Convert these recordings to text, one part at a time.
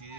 6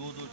2-2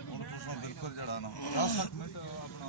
ਹੁਣ ਤੁਸੀਂ ਬਿਲਕੁਲ ਜੜਾ ਨਾ 10 ਮਿੰਟ ਆਪਣਾ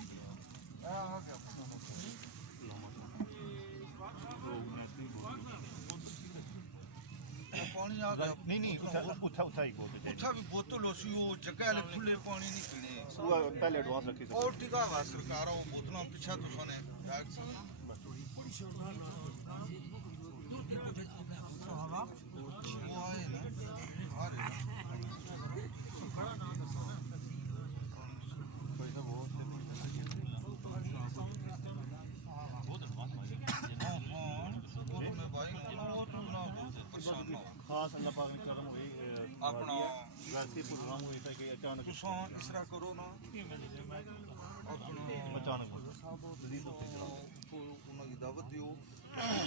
ਗਿਆ پانی آ گیا نہیں اٹھا ہی بولتے اٹھا بھی بوتل ہو سی وہ جگہ نے کھلے پانی نہیں پینے وہ پہلے ایڈوانس رکھی تھی اور ٹکا ہوا سرکار وہ بوتلوں پیچھا تو سنے وہ آئے نا آ رہے خاص اللہ پاک نے کرم ہوئی اپنا ویسے پروگرام ہوئی تھا کہ اچانک تساں اس طرح کرو نا اپنا اچانک انہوں کی دعوت دیو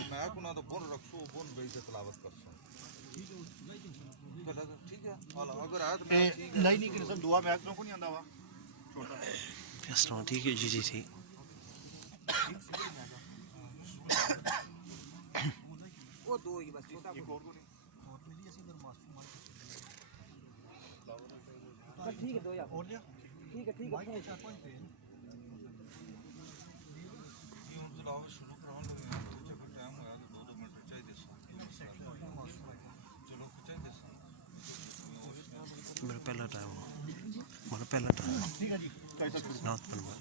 میں انہوں دا بن رکھسو بن بیج کے تلاوت کرسو ٹھیک ہے اگر آیت میں ٹھیک ہے نہیں نہیں کہ دعا میں کو نہیں آندا وا چھوٹا السلام ٹھیک ہے جی جی ٹھیک وہ دو ہی بس ایک اور کو نہیں ٹھیک ہے دو یا اور لیا ٹھیک ہے تلاوت شروع کراؤں لگے جب ٹائم ہویا تو 2 منٹ چاہیے چلو چاہیے میرا پہلا ٹائم ٹھیک ہے جی کیسا نعت بنوا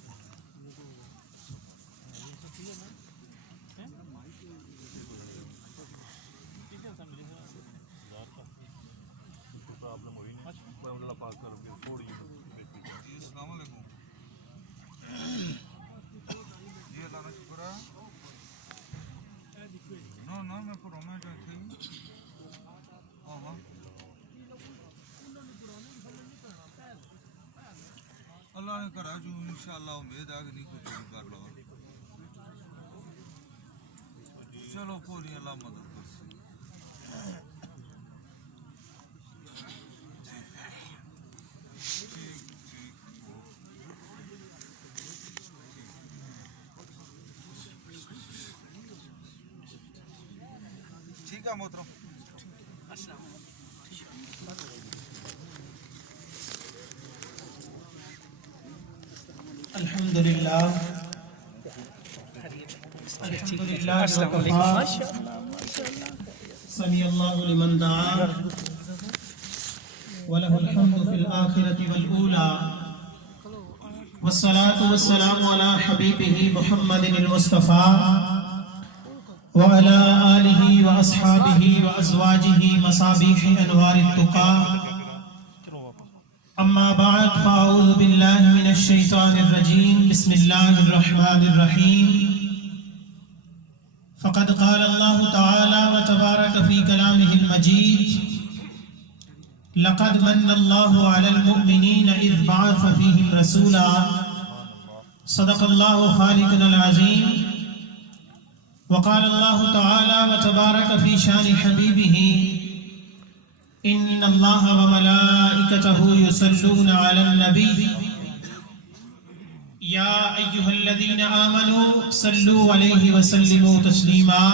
پرابلم ہوئی نہیں اللہ پاک کر کے تھوڑی السلام علیکم جی اللہ کا شکر ہے نہ میں پڑھانا چاہتی ہوں اللہ نے کرا جو انشاءاللہ امید ہے کہ نہیں کچھ کر لو چلو کوئی اللہ مدد کر سی ٹھیک ہے محترم الحمد لله وكفى سمع الله لمن دعا وله الحمد في الآخرة والأولى والصلاة والسلام على حبيبه محمد المصطفى وعلى آله وأصحابه وأزواجه مصابيح أنوار التقى أما بعد فأعوذ بالله من الشيطان الرجيم بسم الله الرحمن الرحيم فقد قال الله تعالى وتبارك في كلامه المجيد لقد من الله على المؤمنين إذ بعث فيهم رسولا صدق الله خالقنا العظيم وقال الله تعالى وتبارك في شان حبيبه إن الله وملائكته يصلون على النبي يا أيها الذين آمنوا صلوا عليه وسلموا تسليما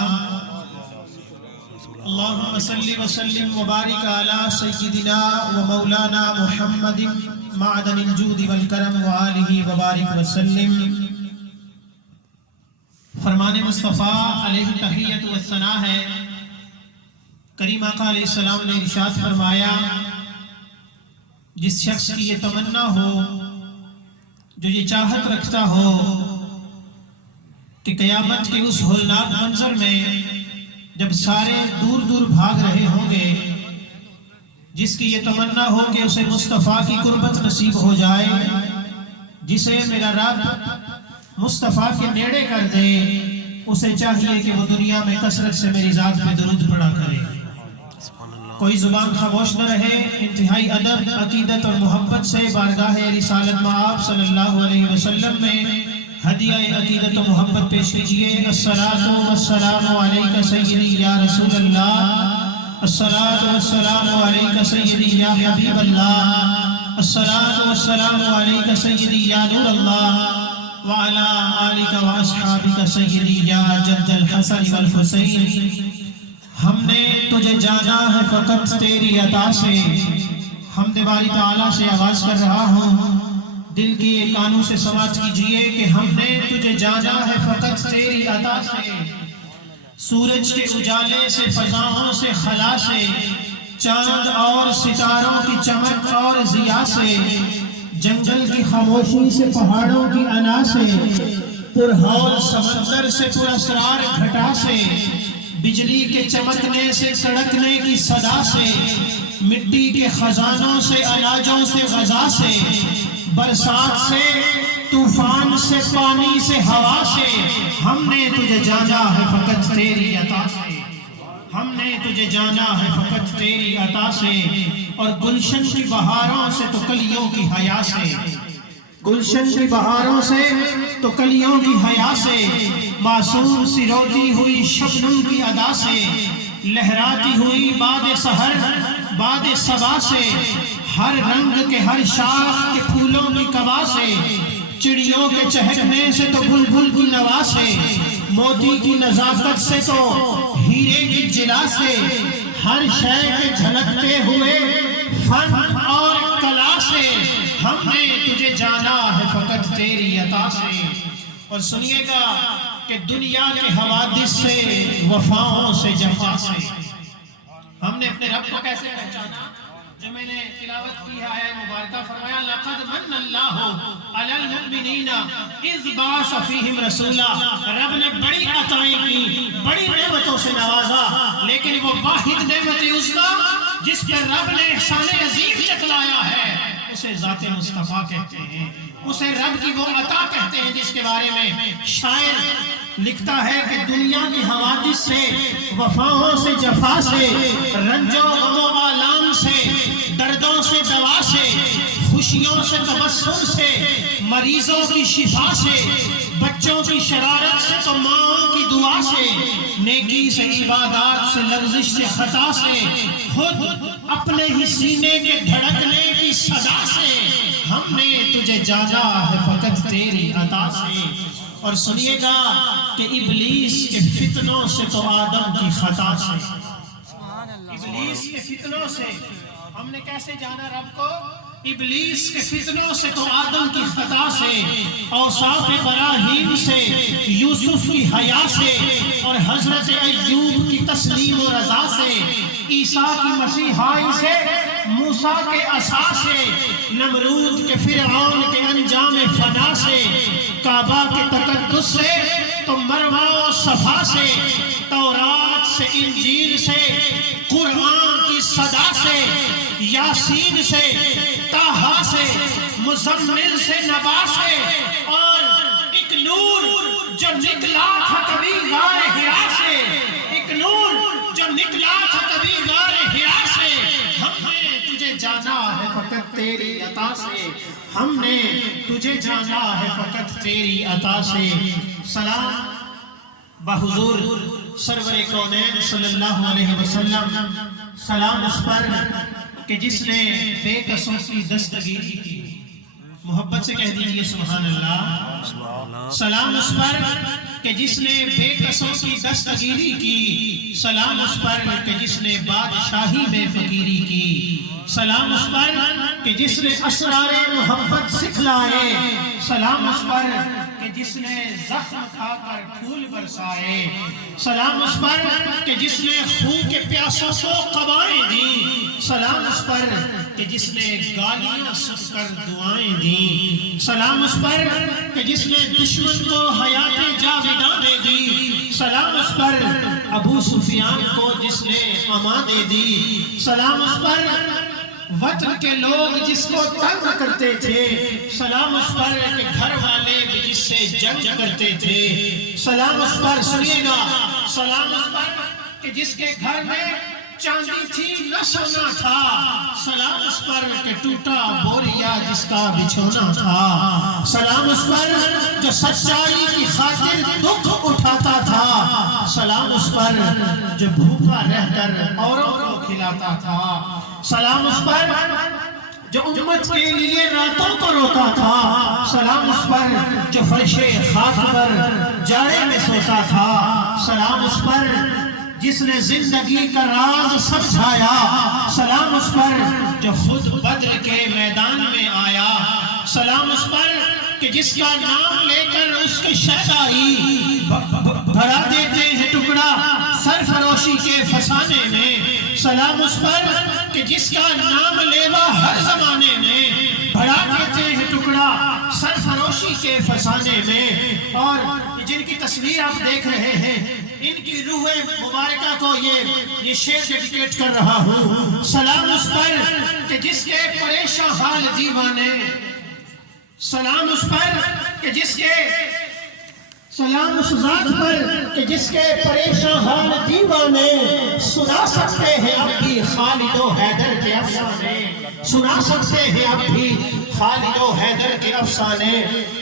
اللهم صل وسلم وبارك على سيدنا ومولانا محمد معدن الجود والكرم وآله وبارك وسلم فرمان مصطفیٰ علیہ تحیت والثناء ہے کریم آقا علیہ السلام نے ارشاد فرمایا جس شخص کی یہ تمنا ہو جو یہ چاہت رکھتا ہو کہ قیامت کے اس ہولناک منظر میں جب سارے دور دور بھاگ رہے ہوں گے جس کی یہ تمنا ہو کہ اسے مصطفیٰ کی قربت نصیب ہو جائے جسے میرا رب مصطفیٰ کے نیڑے کر دے اسے چاہیے کہ وہ دنیا میں کثرت سے میری ذات پہ درود پڑھا کرے کوئی زبان خاموش نہ رہے انتہائی ادب عقیدت اور محبت سے بارگاہ رسالت مآب صلی اللہ علیہ وسلم میں ہدیہ عقیدت و محبت پیش کیجئے الصلاۃ والسلام علیک سیدی یا رسول اللہ الصلاۃ والسلام علیک سیدی یا حبیب اللہ الصلاۃ والسلام علیک سیدی یا نور اللہ وعلى آلك وأصحابك سيدي يا جد الحسن والحسين ہم نے تجھے جانا ہے فقط تیری عطا سے حمد باری تعالیٰ سے آواز کر رہا ہوں دل کی کانوں سے سماعت کیجئے کہ ہم نے تجھے جانا ہے فقط تیری عطا سے سورج کے اجالے سے فضاؤں سے خلا سے چاند اور ستاروں کی چمک اور ضیاء سے، جنگل کی خاموشی سے، پہاڑوں کی انا سے، پرہول سمندر سے، پراسرار گھٹا سے، بجلی کے چمکنے سے، کڑکنے کی صدا سے، مٹی کے خزانوں سے، اناجوں سے، غذا سے، برسات سے، طوفان سے، پانی سے، ہوا سے، ہم نے تجھے جانا ہے فقط تیری عطا سے، ہم نے تجھے جانا ہے فقط تیری عطا سے، اور گلشن کی بہاروں سے تو کلیوں کی حیا سے، گلشن کی بہاروں سے تو کلیوں کی حیا سے، معصوم سی روتی ہوئی شبنم کی ادا سے، لہراتی ہوئی باد سحر باد صبا سے، ہر رنگ کے ہر شاخ کے پھولوں کی کوا سے، چڑیوں کے چہکنے سے تو بلبل کی نوا سے، موتی کی نزاکت سے تو ہیرے کی جلا سے، ہر شے کے جھلکتے ہوئے فن اور کلا سے، ہم نے تجھے جانا ہے فقط تیری عطا سے۔ اور سنیے گا کہ دنیا کے حوادث سے، وفاؤں سے، جفا سے، ہم نے اپنے رب کو کیسے پہچانا؟ جو میں نے تلاوت کی ہے آیہ مبارکہ، فرمایا لَقَدْ مَنَّ اللَّهُ عَلَى الْمُؤْمِنِينَ إِذْ بَعَثَ فِيهِمْ رَسُولًا، رب نے بڑی عطائیں کی، بڑی نعمتوں سے نوازا، لیکن وہ واحد نعمت عظمیٰ جس پر رب نے احسان عظیم جتلایا ہے، اسے ذات مصطفیٰ کہتے ہیں، اسے رب کی وہ عطا کہتے ہیں جس کے بارے میں شاعر لکھتا ہے کہ دنیا کی حوادث سے، وفاؤں سے، جفا سے، رنج و غم و آلام سے، دردوں سے، دوا سے، خوشیوں سے، تبسم سے، مریضوں کی شفا سے، بچوں کی شرارت سے تو ماں کی دعا سے، نیکی سے، عبادات سے، لغزش سے، خطا سے، خود اپنے ہی سینے کے دھڑکنے کی صدا سے، ہم نے تجھے جانا ہے فقط تیری عطا سے۔ اور سنیے گا کہ ابلیس کے فتنوں سے تو آدم کی خطا سے، ابلیس کے فتنوں سے ہم نے کیسے جانا رب کو؟ ابلیس کے فتنوں سے تو آدم کی خطا سے، اوصاف ابراہیم سے، یوسف کی حیا سے، اور حضرت ایوب کی تسلیم و رضا سے، عیسیٰ کی مسیحائی سے، موسیٰ کے عصا سے، نمرود کے فرعون کے انجام فنا سے، کعبہ کے تقدس سے تو مروہ و صفا سے، تورات سے، انجیل سے، قرآن کی صدا سے، یاسین سے، طٰہٰ سے، مزمل سے، نبا سے، اور ایک نور جو نکلا تھا کبھی غار حرا سے، ایک نور جو نکلا تھا کبھی غار حرا سے، ہم نے تجھے جانا ہے فقط تیری عطا سے، ہم نے تجھے جانا ہے فقط تیری عطا سے۔ سلام بحضور سرور کونین صلی اللہ علیہ وسلم، سلام اس پر کہ جس نے بے کسوں کی دستگیری کی، محبت سے کہہ دیجئے سبحان اللہ۔ سلام اس پر کہ جس نے بے کسوں کی دستگیری کی، سلام اس پر کہ جس نے بادشاہی میں فقیری کی، سلام اس پر کہ جس نے اسرار محبت سکھلائے، سلام اس پر کہ جس نے زخم کھا کر پھول برسائے، سلام اس پر کہ جس نے خون کے پیاسوں کو قبائیں دی، سلام اس پر کہ جس نے گالیاں سن کر دعائیں دیں، سلام اس پر کہ جس نے دشمن کو حیات جاویداں دی، سلام اس پر ابو سفیان کو جس نے امان دے دی، سلام اس پر وطن کے لوگ جس کو تنگ کرتے تھے، سلام اس پر کہ گھر والے بھی جس سے جنگ کرتے تھے، سلام اس پر سنیے گا، سلام اس پر کہ جس کے گھر میں چاندی تھی نہ سونا تھا، سلام اس پر کہ ٹوٹا بوریا جس کا بچھونا تھا، سلام اس پر جو سچائی کی خاطر دکھ اٹھاتا تھا، سلام اس پر جو بھوکا رہ کر اوروں کو کھلاتا تھا، سلام اس پر جو امت کے لیے راتوں کو روتا تھا، سلام اس پر جو فرش خاک پر جاڑے میں سوتا تھا، سلام اس پر جس نے زندگی کا راز سمجھایا، سلام اس پر جو خود بدر کے میدان میں آیا، سلام اس پر کہ جس کا نام لے کر اس کی شہدائی بھرا دیتے ہیں ٹکڑا سرفروشی سرفروشی کے فسانے میں، سلام اس پر کہ جس کا نام لیوا ہر زمانے میں، بڑھا دیتے ہیں ٹکڑا سرفروشی کے فسانے میں۔ اور جن کی تصویر آپ دیکھ رہے ہیں، ان کی روح مبارکہ کو یہ شعر ڈیڈیکیٹ کر رہا ہوں۔ سلام اس پر کہ جس کے پریشان حال دیوانے، سلام اس پر کہ جس کے، سلام اس ذات پر کہ جس کے پریشان حال دیوانے، سنا سکتے ہیں اب بھی خالد و حیدر کے افسانے، سنا سکتے ہیں اب بھی خالد و حیدر کے افسانے۔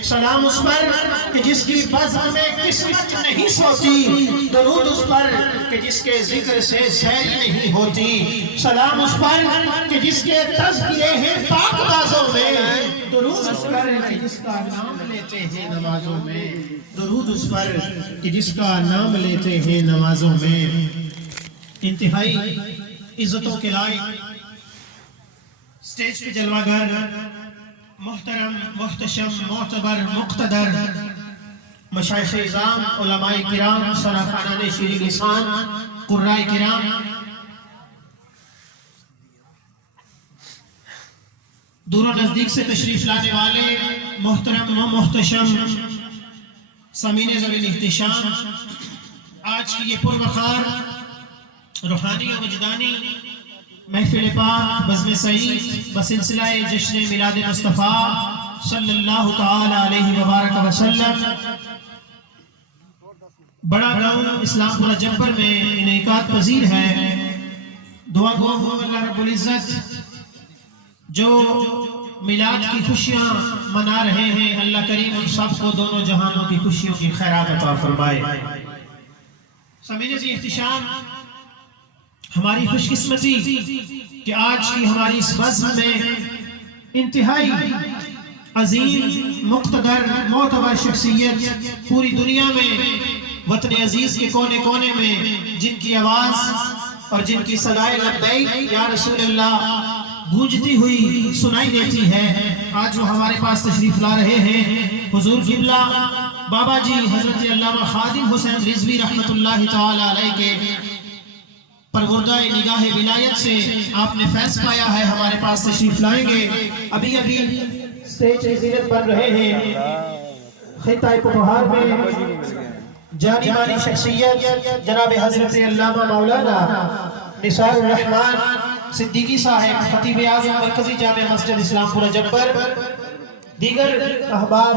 سلام اس پر کہ جس کی بزم میں قسمت نہیں سوتی، درود اس پر کہ جس کے ذکر سے سیری نہیں ہوتی، سلام اس پر کہ جس کے تذکرے ہیں پاک بازوں میں، درود اس پر کہ جس کا نام لیتے ہیں نمازوں میں، درود اس پر کہ جس کا نام لیتے ہیں نمازوں میں۔ انتہائی عزتوں کے لائق سٹیج پہ جلوہ گر، محترم، محتشم، معتبر، مقتدر مشائخ اعظام، علماء کرام، سراخانان شیرین لسان، قراء کرام، دور و نزدیک سے تشریف لانے والے محترم و محتشم سامعین ذوی الاحتشام، آج کی یہ پروقار روحانی و وجدانی محفل پاک بزم سعید بسلسلہ جشن میلاد مصطفیٰ صلی اللہ تعالی علیہ وبارک وسلم بڑا گاؤں اسلام پورہ جبر میں انعقاد پذیر ہے۔ دعا گو ہو اللہ رب العزت جو میلاد کی خوشیاں منا رہے ہیں، اللہ کریم ان سب کو دونوں جہانوں کی خوشیوں کی خیرات عطا فرمائے۔ سامعین ذی احتشام، ہماری خوش قسمتی کہ آج کی ہماری اس بزم میں انتہائی عظیم، مقتدر، معتبر شخصیت پوری دنیا میں، وطن عزیز کے کونے کونے میں جن کی آواز اور جن کی صدائے لبیک یا رسول اللہ گونجتی ہوئی سنائی دیتی ہے، آج وہ ہمارے پاس تشریف لا رہے ہیں۔ حضور قبلہ بابا جی حضرت علامہ خادم حسین رضوی رحمت اللہ تعالی علیہ کے پروردہ نگاہ ولایت سے آپ نے فیض پایا ہے، ہمارے پاس تشریف لائیں گے۔ ابھی سٹیج زینت بن رہے ہیں۔ خطہ پٹوہار میں جانی مانی شخصیت جناب حضرت علامہ مولانا نثار الرحمن صدیقی صاحب، خطیب اعظم مرکزی جامع مسجد اسلام پورہ جبر، دیگر احباب،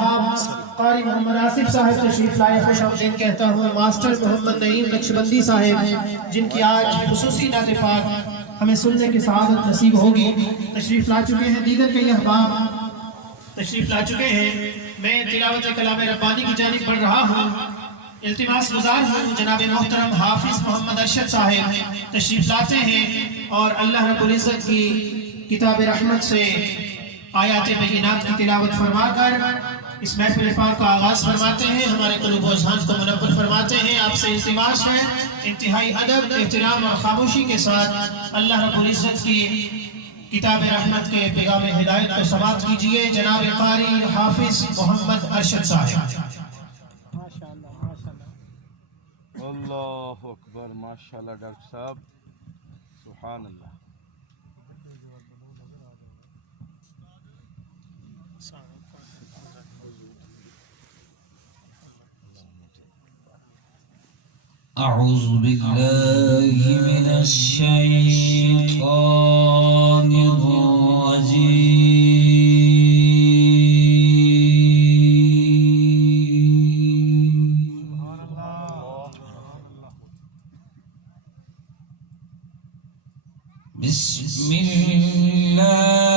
قاری محمد آصف صاحب تشریف لائے، خوش آمدید کہتا ہوں۔ ماسٹر محمد نعیم نقشبندی صاحب جن کی آج خصوصی نعت پاک ہمیں سننے کی سعادت نصیب ہوگی، تشریف لا چکے ہیں۔ دیگر کئی احباب تشریف لا چکے ہیں۔ میں تلاوت کلام ربانی کی جانب بڑھ رہا ہوں۔ التماس گزار ہوں جناب محترم حافظ محمد ارشد صاحب تشریف لاتے ہیں اور اللہ رب العزت کی کتاب رحمت سے آیات بینات کی تلاوت فرما کر اس محفل پاک کا آغاز فرماتے ہیں، ہمارے قلوب و اذہان کو منور فرماتے ہیں۔ آپ سے التماس ہے انتہائی ادب، احترام اور خاموشی کے ساتھ اللہ رب العزت کی کتاب رحمت کے پیغام ہدایت کو سماعت کیجئے۔ جناب قاری حافظ محمد ارشد صاحب۔ اللہ اکبر، ماشاءاللہ ڈاکٹر صاحب، سبحان اللہ۔ أعوذ بالله من الشيطان الرجيم بسم الله